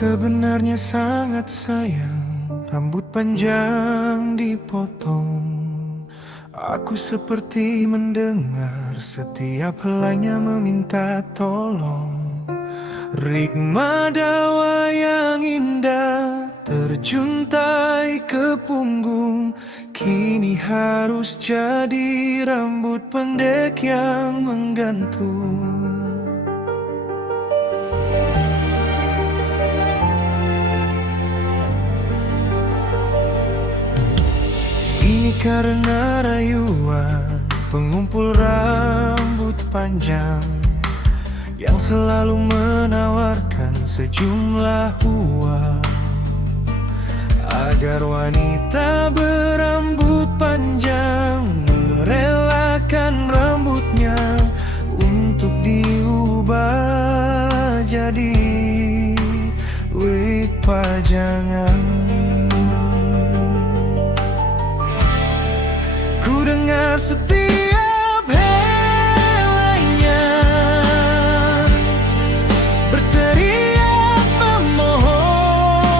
Sebenarnya sangat sayang rambut panjang dipotong. Aku seperti mendengar setiap helainya meminta tolong. Rikma dawa yang indah terjuntai ke punggung, kini harus jadi rambut pendek yang menggantung. Ini karena rayuan pengumpul rambut panjang yang selalu menawarkan sejumlah uang agar wanita berambut panjang merelakan rambutnya untuk diubah jadi wig pajangan. Ku dengar setiap helainya berteriak memohon,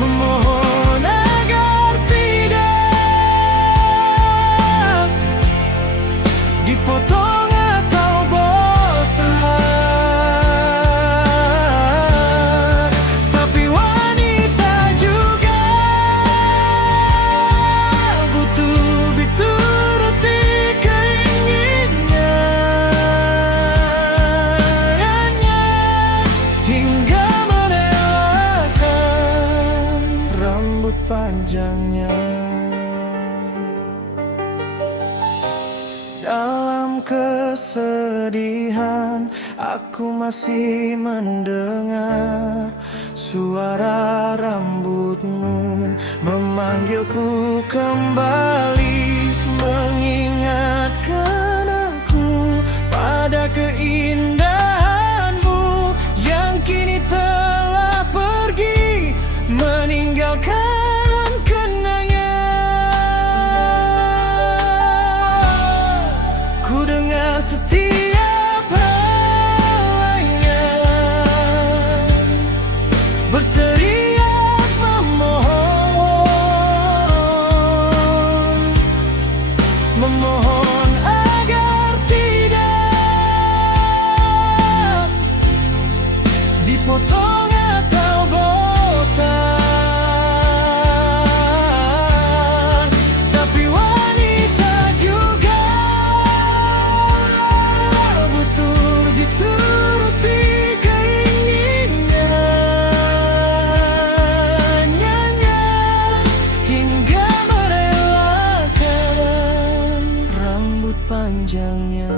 memohon agar tidak dipotong atau botak. Tapi wanita juga butuh dituruti keinginannya hingga merelakan rambut panjangnya. Dalam kesedihan aku masih mendengar suara rambutmu memanggilku kembali, mengingatkan aku pada keindahanmu yang kini telah pergi meninggalkan kenangan. Ku dengar setiap helainya berteriak memohon, memohon agar tidak dipotong atau botak. Tapi wanita juga butuh dituruti keinginannya hingga merelakan rambut panjangnya.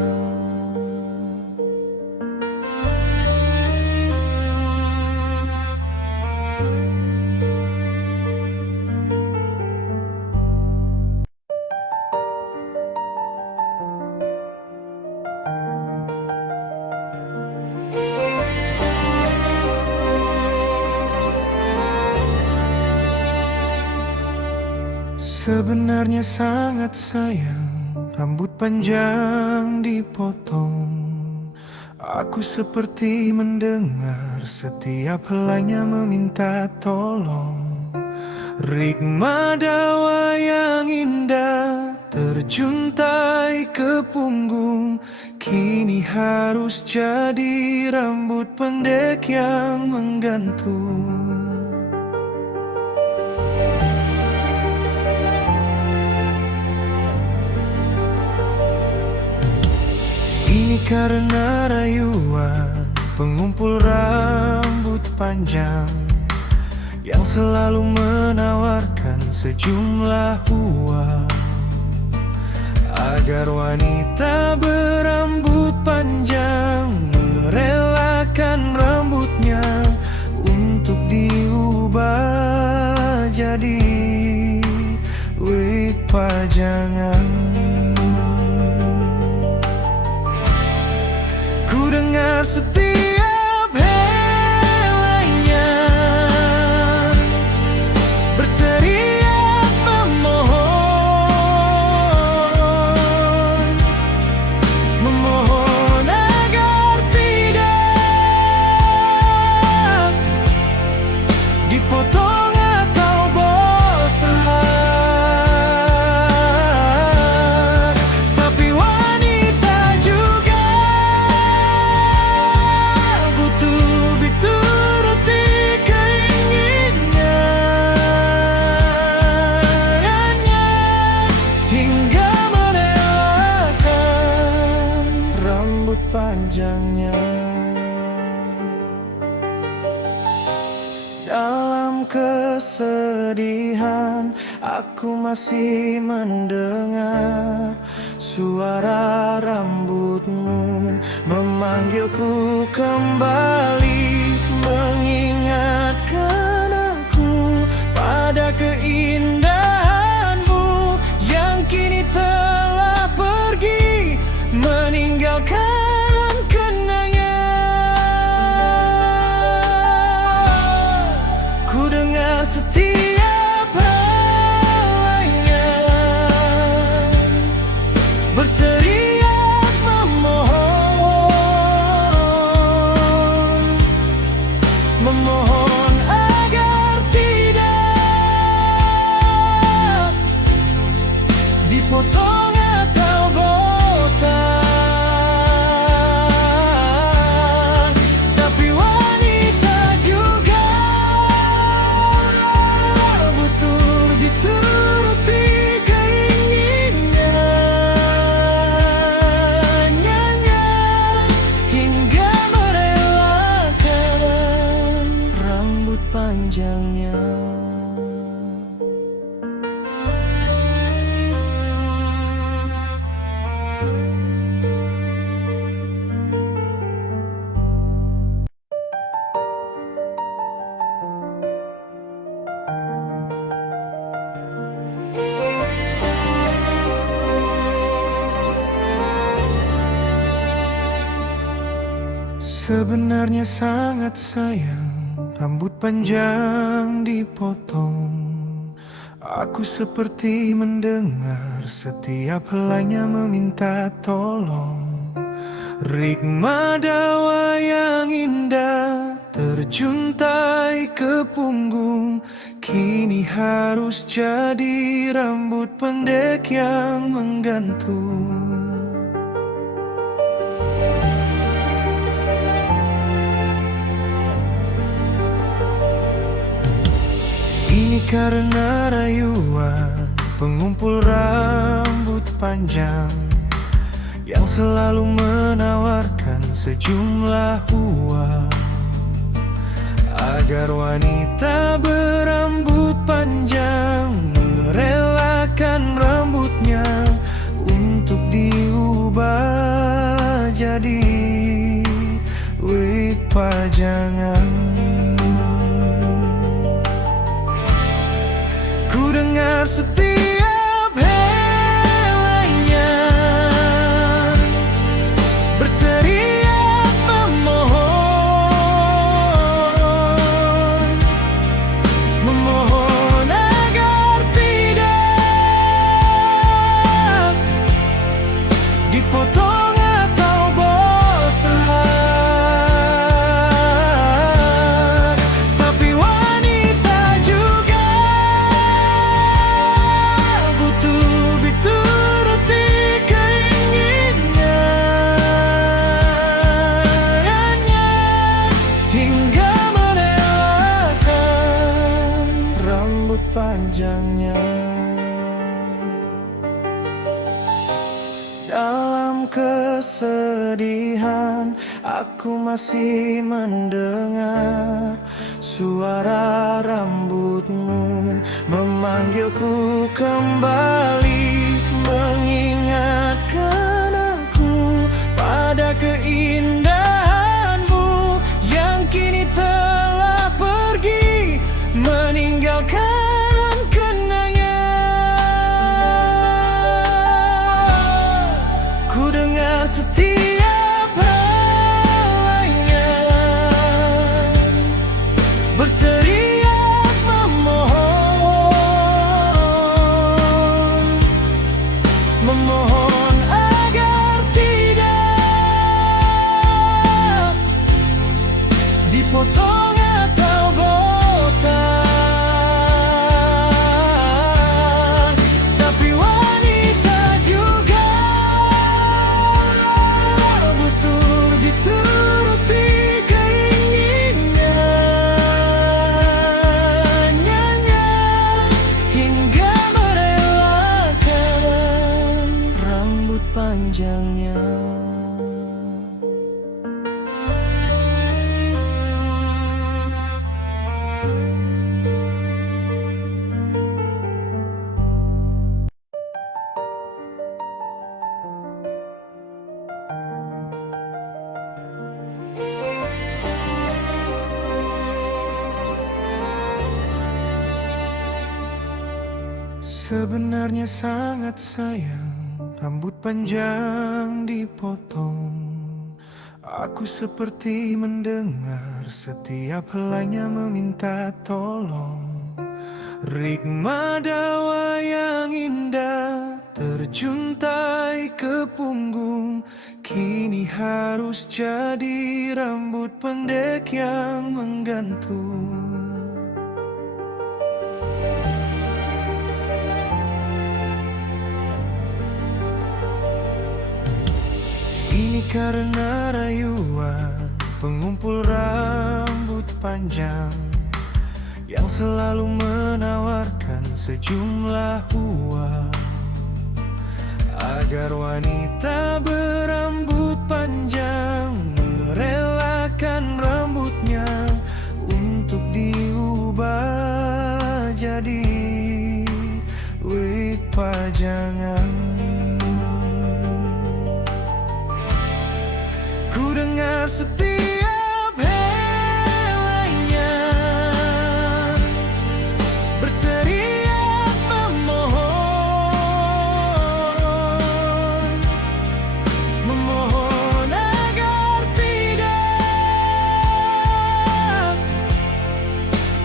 Sebenarnya sangat sayang rambut panjang dipotong. Aku seperti mendengar setiap helainya meminta tolong. Rikma dawa yang indah terjuntai ke punggung, kini harus jadi rambut pendek yang menggantung. Ini karena rayuan pengumpul rambut panjang yang selalu menawarkan sejumlah uang agar wanita berambut panjang merelakan rambutnya untuk diubah jadi wig pajangan. Ku dengar setiap helainya berteriak memohon, memohon agar tidak kesedihan, aku masih mendengar suara rambutmu memanggilku kembali, mengingatkan aku pada keindahanmu yang kini telah pergi, meninggalkan kenangan. Ku dengar setiap helainya berteriak memohon, memohon agar tidak dipotong atau botak. Tapi wanita juga butuh dituruti keinginannya, hingga merelakan rambut panjangnya. Sebenarnya sangat sayang rambut panjang dipotong. Aku seperti mendengar setiap helainya meminta tolong. Rigma dawa yang indah terjuntai ke punggung, kini harus jadi rambut pendek yang menggantung. Ini karena rayuan pengumpul rambut panjang yang selalu menawarkan sejumlah uang agar wanita berambut panjang merelakan rambutnya untuk diubah jadi wig pajangan. Ku dengar setiap helainya berteriak memohon, memohon agar tidak dipotong atau botak. Tapi wanita juga butuh dituruti keinginannya, hingga merelakan rambut panjangnya. Dalam kesedihan, aku masih mendengar suara rambutmu memanggilku kembali, mengingatkan aku pada keindahanmu yang kini telah pergi, meninggalkan kenangan. Ku dengar setiap helainya berteriak memohon, memohon agar tidak dipotong atau botak. Tapi wanita juga butuh dituruti keinginannya, hingga merelakan rambut panjangnya. Sebenarnya sangat sayang rambut panjang dipotong. Aku seperti mendengar setiap helainya meminta tolong. Rikma dawa yang indah terjuntai ke punggung, kini harus jadi rambut pendek yang menggantung. Ini karena rayuan pengumpul rambut panjang yang selalu menawarkan sejumlah uang agar wanita berambut panjang merelakan rambutnya untuk diubah jadi wig pajangan. Ku dengar setiap helainya berteriak memohon, memohon agar tidak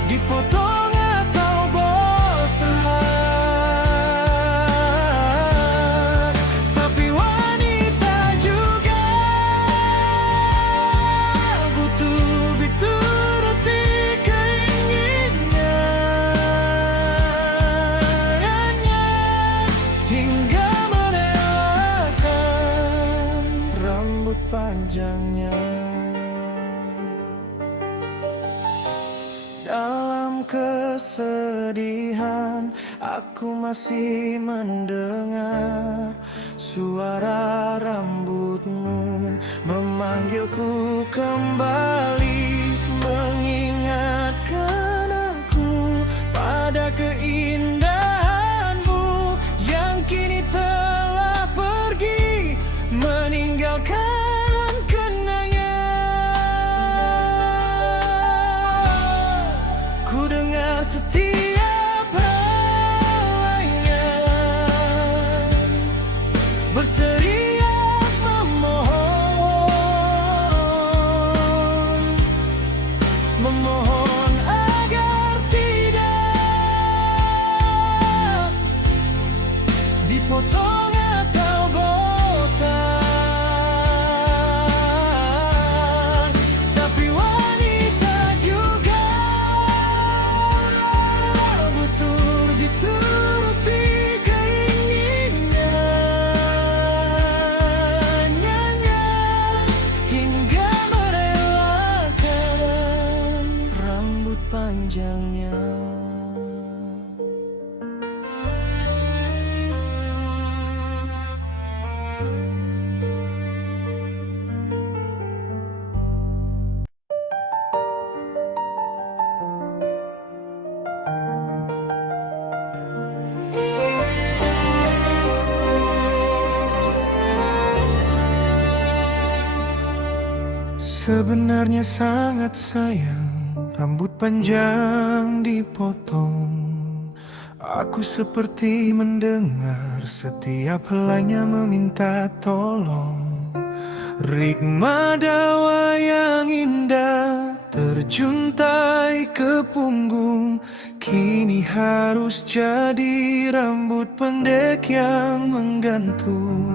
dipotong atau botak. Tapi wanita juga butuh dituruti keinginannya hingga merelakan rambut panjangnya. Dalam kesedihan, aku masih mendengar suara rambutmu memanggilku kembali, mengingatkan aku pada keindahanmu yang kini telah pergi, meninggalkan kenangan. Ku dengar setiap helainya berteriak memohon, memohon agar tidak dipotong atau botak. Tapi wanita juga butuh dituruti keinginannya hingga merelakan rambut panjangnya. Sebenarnya sangat sayang rambut panjang dipotong. Aku seperti mendengar setiap helainya meminta tolong. Rikma dawa yang indah terjuntai ke punggung, kini harus jadi rambut pendek yang menggantung.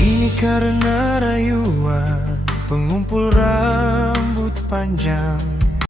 Ini karena rayuan pengumpul rambut panjang